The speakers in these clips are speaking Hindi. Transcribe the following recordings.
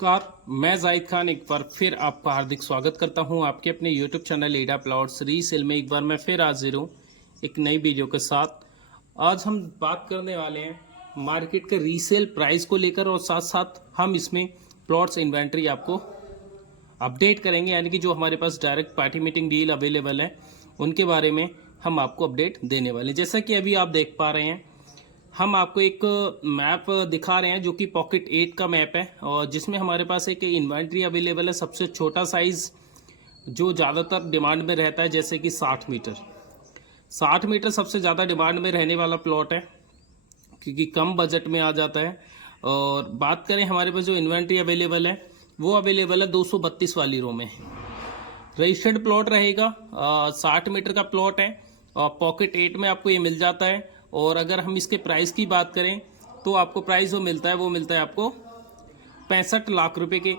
नमस्कार, मैं जाहिद खान एक बार फिर आपका हार्दिक स्वागत करता हूं आपके अपने YouTube चैनल एडा प्लॉट्स रीसेल में। एक बार मैं फिर हाजिर हूं एक नई वीडियो के साथ। आज हम बात करने वाले हैं मार्केट के रीसेल प्राइस को लेकर और साथ साथ हम इसमें प्लॉट्स इन्वेंट्री आपको अपडेट करेंगे, यानी कि जो हमारे पास direct party meeting deal available है उनके बारे में हम आपको अपडेट देने वाले हैं। जैसा कि अभी आप देख पा रहे हैं, हम आपको एक मैप दिखा रहे हैं जो कि पॉकेट 8 का मैप है और जिसमें हमारे पास एक इन्वेंट्री अवेलेबल है। सबसे छोटा साइज़ जो ज़्यादातर डिमांड में रहता है, जैसे कि 60 मीटर। 60 मीटर सबसे ज़्यादा डिमांड में रहने वाला प्लॉट है क्योंकि कम बजट में आ जाता है। और बात करें हमारे पास जो इन्वेंट्री अवेलेबल है वो अवेलेबल है 232 वाली रो में। रजिस्टर्ड प्लॉट रहेगा, 60 मीटर का प्लॉट है और पॉकेट 8 में आपको ये मिल जाता है। और अगर हम इसके प्राइस की बात करें तो आपको प्राइस जो मिलता है वो मिलता है आपको 65 लाख रुपए के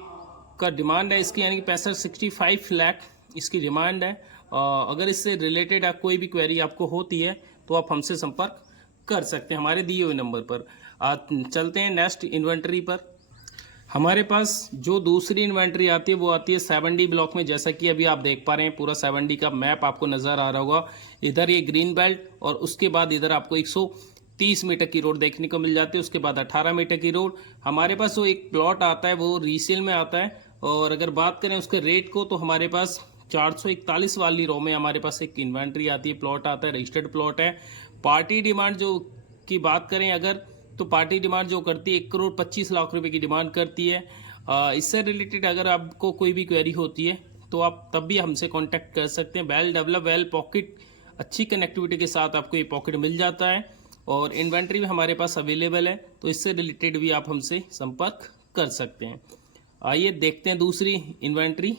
का डिमांड है इसकी, यानी कि 65 लाख इसकी डिमांड है। अगर इससे रिलेटेड कोई भी क्वेरी आपको होती है तो आप हमसे संपर्क कर सकते हैं हमारे दिए हुए नंबर पर। चलते हैं नेक्स्ट इन्वेंट्री पर। हमारे पास जो दूसरी इन्वेंट्री आती है वो आती है 7D ब्लॉक में। जैसा कि अभी आप देख पा रहे हैं, पूरा 7D का मैप आपको नजर आ रहा होगा। इधर ये ग्रीन बेल्ट और उसके बाद इधर आपको 130 मीटर की रोड देखने को मिल जाती है, उसके बाद 18 मीटर की रोड। हमारे पास जो एक प्लॉट आता है वो रीसेल में आता है। और अगर बात करें उसके रेट को तो हमारे पास 441 वाली रो में हमारे पास एक इन्वेंट्री आती है, प्लॉट आता है, रजिस्टर्ड प्लॉट है। पार्टी डिमांड जो की बात करें अगर, तो पार्टी डिमांड जो करती है 1,25 करोड़ रुपए की डिमांड करती है। इससे रिलेटेड अगर आपको कोई भी क्वेरी होती है तो आप तब भी हमसे कांटेक्ट कर सकते हैं। वेल डेवलप वेल पॉकेट अच्छी कनेक्टिविटी के साथ आपको ये पॉकेट मिल जाता है और इन्वेंट्री भी हमारे पास अवेलेबल है, तो इससे रिलेटेड भी आप हमसे संपर्क कर सकते हैं। आइए देखते हैं दूसरी इन्वेंट्री।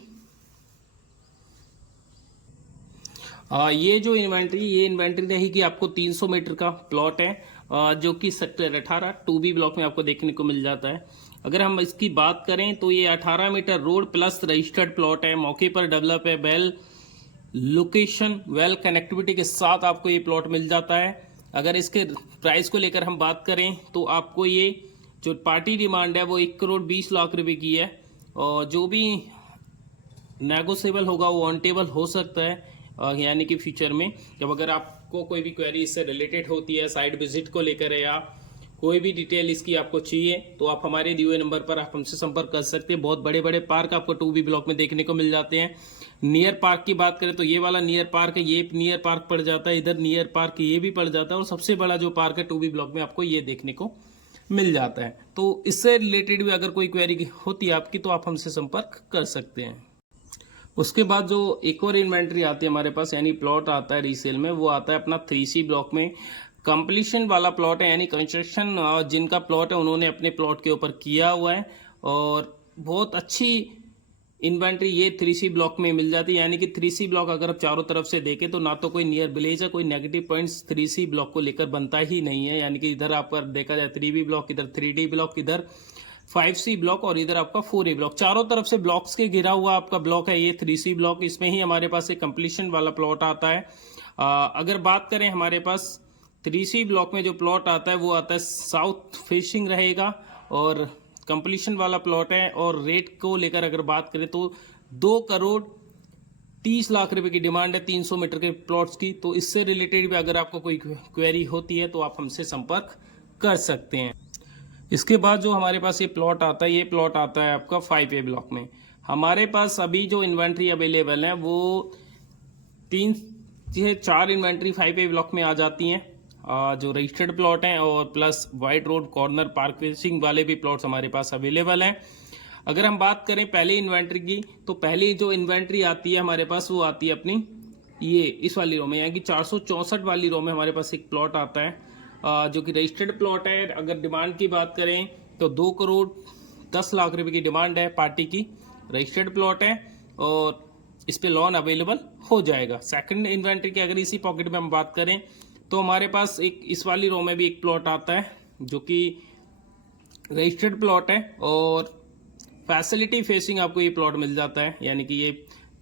ये जो इन्वेंट्री रहेगी आपको 300 मीटर का प्लॉट है, जो कि सेक्टर 18 2B ब्लॉक में आपको देखने को मिल जाता है। अगर हम इसकी बात करें तो ये 18 metre road plus registered plot है, मौके पर डेवलप है, वेल लोकेशन वेल कनेक्टिविटी के साथ आपको ये प्लॉट मिल जाता है। अगर इसके प्राइस को लेकर हम बात करें तो आपको ये जो पार्टी डिमांड है वो 1,20 करोड़ रुपए की है और जो भी नेगोशिएबल होगा वो ऑन टेबल हो सकता है, यानी कि फ्यूचर में जब अगर आपको कोई भी क्वेरी इससे रिलेटेड होती है, साइट विजिट को लेकर है या कोई भी डिटेल इसकी आपको चाहिए, तो आप हमारे दिए हुए नंबर पर आप हमसे संपर्क कर सकते हैं। बहुत बड़े बड़े पार्क आपको 2B ब्लॉक में देखने को मिल जाते हैं। नियर पार्क की बात करें तो ये वाला नियर पार्क है, ये नियर पार्क पड़ जाता है, इधर नियर पार्क ये भी पड़ जाता है और सबसे बड़ा जो पार्क है 2B ब्लॉक में आपको ये देखने को मिल जाता है। तो इससे रिलेटेड भी अगर कोई क्वेरी होती है आपकी तो आप हमसे संपर्क कर सकते हैं। उसके बाद जो एक और इन्वेंट्री आती है हमारे पास, यानी प्लॉट आता है रीसेल में, वो आता है अपना 3C ब्लॉक में। कंप्लीशन वाला प्लॉट है, यानी कंस्ट्रक्शन जिनका प्लॉट है उन्होंने अपने प्लॉट के ऊपर किया हुआ है और बहुत अच्छी इन्वेंट्री ये 3C ब्लॉक में मिल जाती है। यानी कि 3C ब्लॉक अगर आप चारों तरफ से देखें तो ना तो कोई नियर विलेज है, कोई नेगेटिव पॉइंट्स 3C ब्लॉक को लेकर बनता ही नहीं है। यानी कि इधर आपका देखा जाए 3B ब्लॉक, इधर 3D ब्लॉक, इधर 5C ब्लॉक और इधर आपका 4A ब्लॉक, चारों तरफ से ब्लॉक्स के घिरा हुआ आपका ब्लॉक है ये 3C ब्लॉक। इसमें ही हमारे पास एक कंप्लीशन वाला प्लॉट आता है। अगर बात करें हमारे पास 3C ब्लॉक में जो प्लॉट आता है वो आता है साउथ फेसिंग रहेगा और कंप्लीशन वाला प्लॉट है। और रेट को लेकर अगर बात करें तो 2,30 करोड़ रुपए की डिमांड है 300 मीटर के प्लॉट्स की। तो इससे रिलेटेड भी अगर आपको कोई क्वेरी होती है तो आप हमसे संपर्क कर सकते हैं। इसके बाद जो हमारे पास ये प्लॉट आता है, ये प्लॉट आता है आपका 5A ब्लॉक में। हमारे पास अभी जो इन्वेंट्री अवेलेबल है वो 3 से 4 इन्वेंट्री 5A ब्लॉक में आ जाती हैं, जो रजिस्टर्ड प्लॉट हैं और plus wide road corner park facing वाले भी प्लॉट्स हमारे पास अवेलेबल हैं। अगर हम बात करें पहली इन्वेंट्री की तो पहली जो इन्वेंट्री आती है हमारे पास वो आती है अपनी ये इस वाली रो में, यानी कि 464 वाली रो में हमारे पास एक प्लॉट आता है जो कि रजिस्टर्ड प्लॉट है। अगर डिमांड की बात करें तो 2,10 करोड़ रुपए की डिमांड है, पार्टी की, रजिस्टर्ड प्लॉट है और इस पे लोन अवेलेबल हो जाएगा। सेकंड इन्वेंट्री की अगर इसी पॉकेट में हम बात करें तो हमारे पास एक इस वाली रो में भी एक प्लॉट आता है जो कि रजिस्टर्ड प्लॉट है और फैसिलिटी फेसिंग आपको ये प्लॉट मिल जाता है। यानी कि ये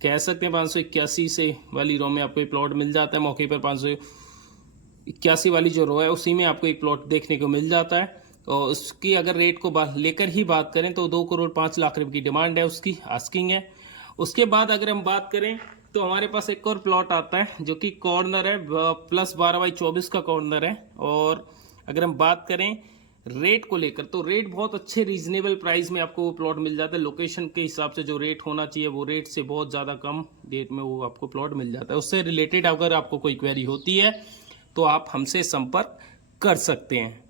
कह सकते हैं 581 से वाली रो में आपको ये प्लॉट मिल जाता है। मौके पर 581 वाली जो रो है उसी में आपको एक प्लॉट देखने को मिल जाता है। और उसकी अगर रेट को लेकर ही बात करें तो 2,05,00,000 रुपए की डिमांड है, उसकी आस्किंग है। उसके बाद अगर हम बात करें तो हमारे पास एक और प्लॉट आता है जो कि कॉर्नर है, प्लस 12/24 का कॉर्नर है। और अगर हम बात करें रेट को लेकर तो रेट बहुत अच्छे रीजनेबल प्राइस में आपको वो प्लॉट मिल जाता है। लोकेशन के हिसाब से जो रेट होना चाहिए वो रेट से बहुत ज़्यादा कम रेट में वो आपको प्लॉट मिल जाता है। उससे रिलेटेड अगर आपको कोई क्वेरी होती है तो आप हमसे संपर्क कर सकते हैं।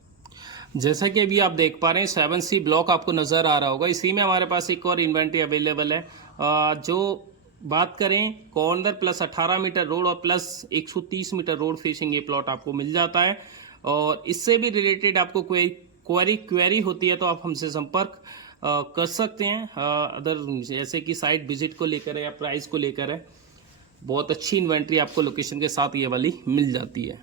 जैसा कि अभी आप देख पा रहे हैं 7C ब्लॉक आपको नज़र आ रहा होगा, इसी में हमारे पास एक और इन्वेंट्री अवेलेबल है। जो बात करें कॉर्नर प्लस 18 मीटर रोड और प्लस 130 मीटर रोड फेसिंग ये प्लॉट आपको मिल जाता है। और इससे भी रिलेटेड आपको कोई क्वेरी होती है तो आप हमसे संपर्क कर सकते हैं। अदर जैसे कि साइट विजिट को लेकर है या प्राइस को लेकर है, बहुत अच्छी इन्वेंट्री आपको लोकेशन के साथ ये वाली मिल जाती है।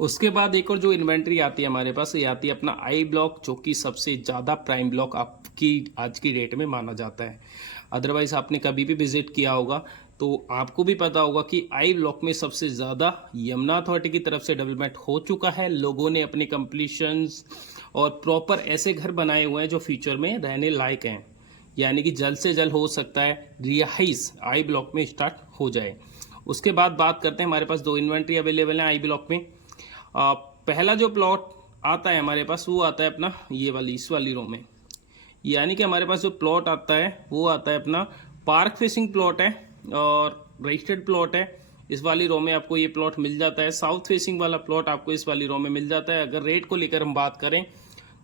उसके बाद एक और जो इन्वेंट्री आती है हमारे पास, ये आती है अपना आई ब्लॉक, जो कि सबसे ज़्यादा प्राइम ब्लॉक आपकी आज की डेट में माना जाता है। अदरवाइज आपने कभी भी विजिट किया होगा तो आपको भी पता होगा कि आई ब्लॉक में सबसे ज़्यादा यमुना अथॉरिटी की तरफ से डेवलपमेंट हो चुका है। लोगों ने अपने कंप्लीशंस और प्रॉपर ऐसे घर बनाए हुए हैं जो फ्यूचर में रहने लायक हैं, यानी कि जल्द से जल्द हो सकता है रिहाइश आई ब्लॉक में स्टार्ट हो जाए। उसके बाद बात करते हैं, हमारे पास 2 इन्वेंट्री अवेलेबल हैं आई ब्लॉक में। पहला जो प्लॉट आता है हमारे पास वो आता है अपना ये वाली इस वाली रो में, यानी कि हमारे पास जो प्लॉट आता है वो आता है अपना पार्क फेसिंग प्लॉट है और रजिस्टर्ड प्लॉट है। इस वाली रो में आपको ये प्लॉट मिल जाता है। साउथ फेसिंग वाला प्लॉट आपको इस वाली रो में मिल जाता है। अगर रेट को लेकर हम बात करें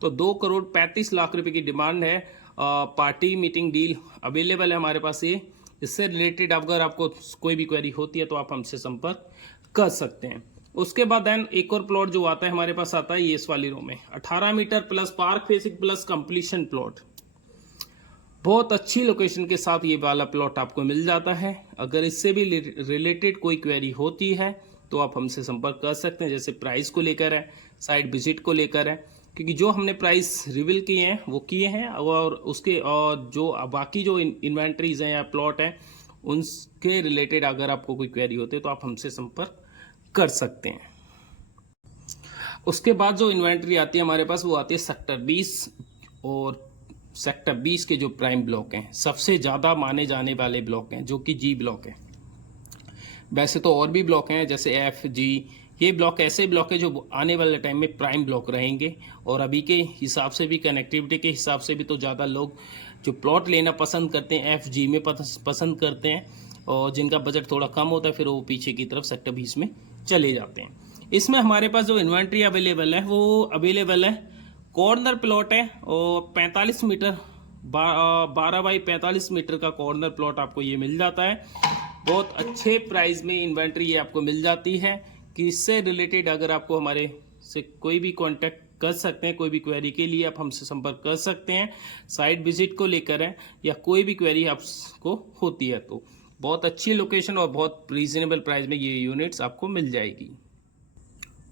तो 2,35,00,000 रुपए की डिमांड है। पार्टी मीटिंग डील अवेलेबल है हमारे पास ये। इससे रिलेटेड अगर आपको कोई भी क्वेरी होती है तो आप हमसे संपर्क कर सकते हैं। उसके बाद देन एक और प्लॉट जो आता है हमारे पास आता है ये इस वाली रो में 18 metre plus park facing plus completion plot. बहुत अच्छी लोकेशन के साथ ये वाला प्लॉट आपको मिल जाता है। अगर इससे भी रिलेटेड कोई क्वेरी होती है तो आप हमसे संपर्क कर सकते हैं, जैसे प्राइस को लेकर है, साइट विजिट को लेकर है, क्योंकि जो हमने प्राइस रिवील किए हैं वो किए हैं। और उसके और जो बाकी जो इन्वेंट्रीज हैं या प्लॉट हैं उनके रिलेटेड अगर आपको कोई क्वेरी होती है तो आप हमसे संपर्क कर सकते हैं। उसके बाद जो इन्वेंट्री आती है हमारे पास वो आती है सेक्टर 20 और सेक्टर 20 के जो प्राइम ब्लॉक हैं, सबसे ज़्यादा माने जाने वाले ब्लॉक हैं, जो कि जी ब्लॉक है। वैसे तो और भी ब्लॉक हैं जैसे एफ जी, ये ब्लॉक ऐसे ब्लॉक है जो आने वाले टाइम में प्राइम ब्लॉक रहेंगे। और अभी के हिसाब से भी, कनेक्टिविटी के हिसाब से भी तो ज़्यादा लोग जो प्लॉट लेना पसंद करते हैं एफ जी में पसंद करते हैं, और जिनका बजट थोड़ा कम होता है फिर वो पीछे की तरफ सेक्टर 20 में चले जाते हैं। इसमें हमारे पास जो इन्वेंट्री अवेलेबल है वो अवेलेबल है, कॉर्नर प्लॉट है और 45 मीटर 12/45 मीटर का कॉर्नर प्लॉट आपको ये मिल जाता है। बहुत अच्छे प्राइस में इन्वेंट्री ये आपको मिल जाती है कि इससे रिलेटेड अगर आपको हमारे से कोई भी कांटेक्ट कर सकते हैं, कोई भी क्वेरी के लिए आप हमसे संपर्क कर सकते हैं, साइट विजिट को लेकर है या कोई भी क्वेरी आपको होती है तो बहुत अच्छी लोकेशन और बहुत रीजनेबल प्राइस में ये यूनिट्स आपको मिल जाएगी।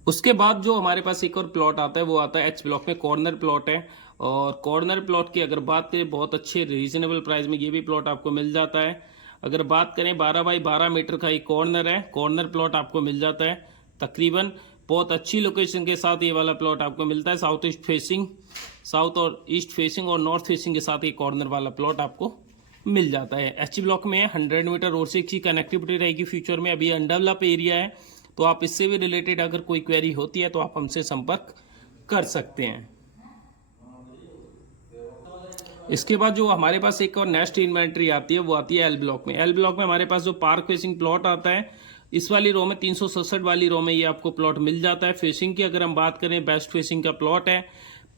उसके बाद जो हमारे पास एक और प्लॉट आता है वो आता है एच ब्लॉक में, कॉर्नर प्लॉट है। और कॉर्नर प्लॉट की अगर बात करें बहुत अच्छे रीजनेबल प्राइस में ये भी प्लॉट आपको मिल जाता है। अगर बात करें 12/12 मीटर का एक कॉर्नर है, कॉर्नर प्लॉट आपको मिल जाता है तकरीबन। बहुत अच्छी लोकेशन के साथ ये वाला प्लॉट आपको मिलता है। साउथ ईस्ट फेसिंग, साउथ और ईस्ट फेसिंग और नॉर्थ फेसिंग के साथ ये कॉर्नर वाला प्लॉट आपको मिल जाता है। एच ब्लॉक में 100 मीटर रोड से की कनेक्टिविटी रहेगी फ्यूचर में। अभी अनडेवलप एरिया है तो आप इससे भी रिलेटेड अगर कोई क्वेरी होती है तो आप हमसे संपर्क कर सकते हैं। इसके बाद जो हमारे पास एक और नेक्स्ट इन्वेंट्री आती है वो आती है एल ब्लॉक में। एल ब्लॉक में हमारे पास जो पार्क फेसिंग प्लॉट आता है इस वाली रो में 367 वाली रो में ये आपको प्लॉट मिल जाता है। फेसिंग की अगर हम बात करें बेस्ट फेसिंग का प्लॉट है।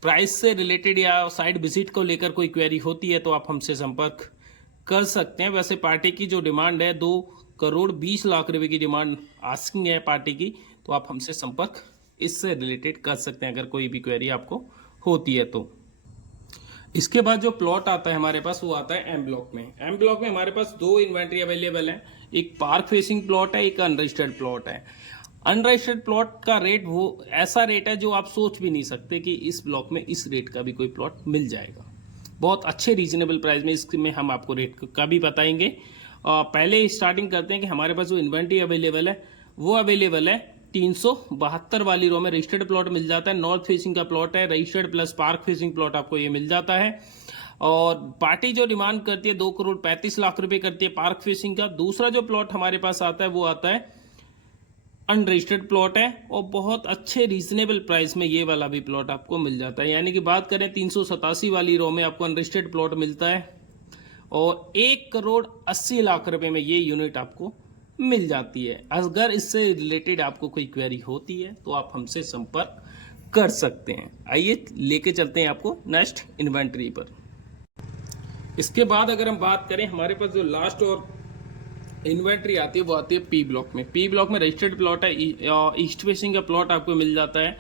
प्राइस से रिलेटेड या साइट विजिट को लेकर कोई क्वेरी होती है तो आप हमसे संपर्क कर सकते हैं। वैसे पार्टी की जो डिमांड है 2,20,00,000 रुपए की डिमांड आस्किंग है पार्टी की, तो आप हमसे संपर्क इससे रिलेटेड कर सकते हैं अगर कोई भी क्वेरी आपको होती है तो। इसके बाद जो प्लॉट आता है हमारे पास वो आता है एम ब्लॉक में। एम ब्लॉक में हमारे पास 2 इन्वेंट्री अवेलेबल है, एक पार्क फेसिंग प्लॉट है, एक अनरजिस्टर्ड प्लॉट है। अनरजिस्टर्ड प्लॉट का रेट वो ऐसा रेट है जो आप सोच भी नहीं सकते कि इस ब्लॉक में इस रेट का भी कोई प्लॉट मिल जाएगा। बहुत अच्छे रीजनेबल प्राइस में इसमें हम आपको रेट का भी बताएंगे। पहले स्टार्टिंग करते हैं कि हमारे पास जो इन्वेंट्री अवेलेबल है वो अवेलेबल है 372 वाली रो में रजिस्टर्ड प्लॉट मिल जाता है। नॉर्थ फेसिंग का प्लॉट है, registered plus park facing plot आपको ये मिल जाता है। और पार्टी जो डिमांड करती है 2,35,00,000 रुपए करती है पार्क फेसिंग का। दूसरा जो प्लॉट हमारे पास आता है वो आता है अनरजिस्टर्ड प्लॉट है और बहुत अच्छे रीजनेबल प्राइस में ये वाला भी प्लॉट आपको मिल जाता है। यानी कि बात करें 387 वाली रो में आपको अनरजिस्टर्ड प्लॉट मिलता है और 1,80,00,000 रुपए में ये यूनिट आपको मिल जाती है। अगर इससे रिलेटेड आपको कोई क्वेरी होती है तो आप हमसे संपर्क कर सकते हैं। आइए लेके चलते हैं आपको नेक्स्ट इन्वेंट्री पर। इसके बाद अगर हम बात करें, हमारे पास जो लास्ट और इन्वेंट्री आती है वो आती है पी ब्लॉक में। पी ब्लॉक में रजिस्टर्ड प्लॉट है, ईस्ट फेसिंग का प्लॉट आपको मिल जाता है।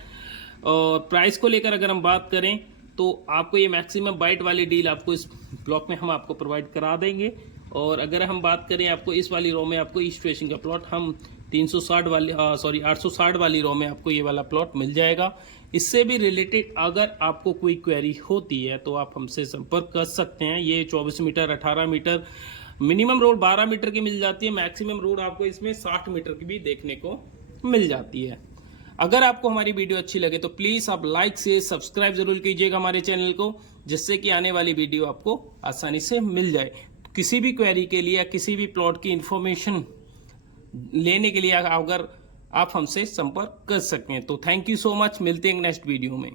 और प्राइस को लेकर अगर हम बात करें तो आपको ये मैक्सिमम बाइट वाली डील आपको इस ब्लॉक में हम आपको प्रोवाइड करा देंगे। और अगर हम बात करें आपको इस वाली रो में आपको ईस्ट फेसिंग का प्लॉट हम 860 वाली रो में आपको ये वाला प्लॉट मिल जाएगा। इससे भी रिलेटेड अगर आपको कोई क्वेरी होती है तो आप हमसे संपर्क कर सकते हैं। ये 24 metre 18 metre minimum road 12 metre की मिल जाती है, मैक्सिमम रोड आपको इसमें 60 मीटर की भी देखने को मिल जाती है। अगर आपको हमारी वीडियो अच्छी लगे तो प्लीज आप लाइक से सब्सक्राइब जरूर कीजिएगा हमारे चैनल को, जिससे कि आने वाली वीडियो आपको आसानी से मिल जाए। किसी भी क्वेरी के लिए या किसी भी प्लॉट की इंफॉर्मेशन लेने के लिए अगर आप हमसे संपर्क कर सकें तो थैंक यू सो मच। मिलते हैं नेक्स्ट वीडियो में।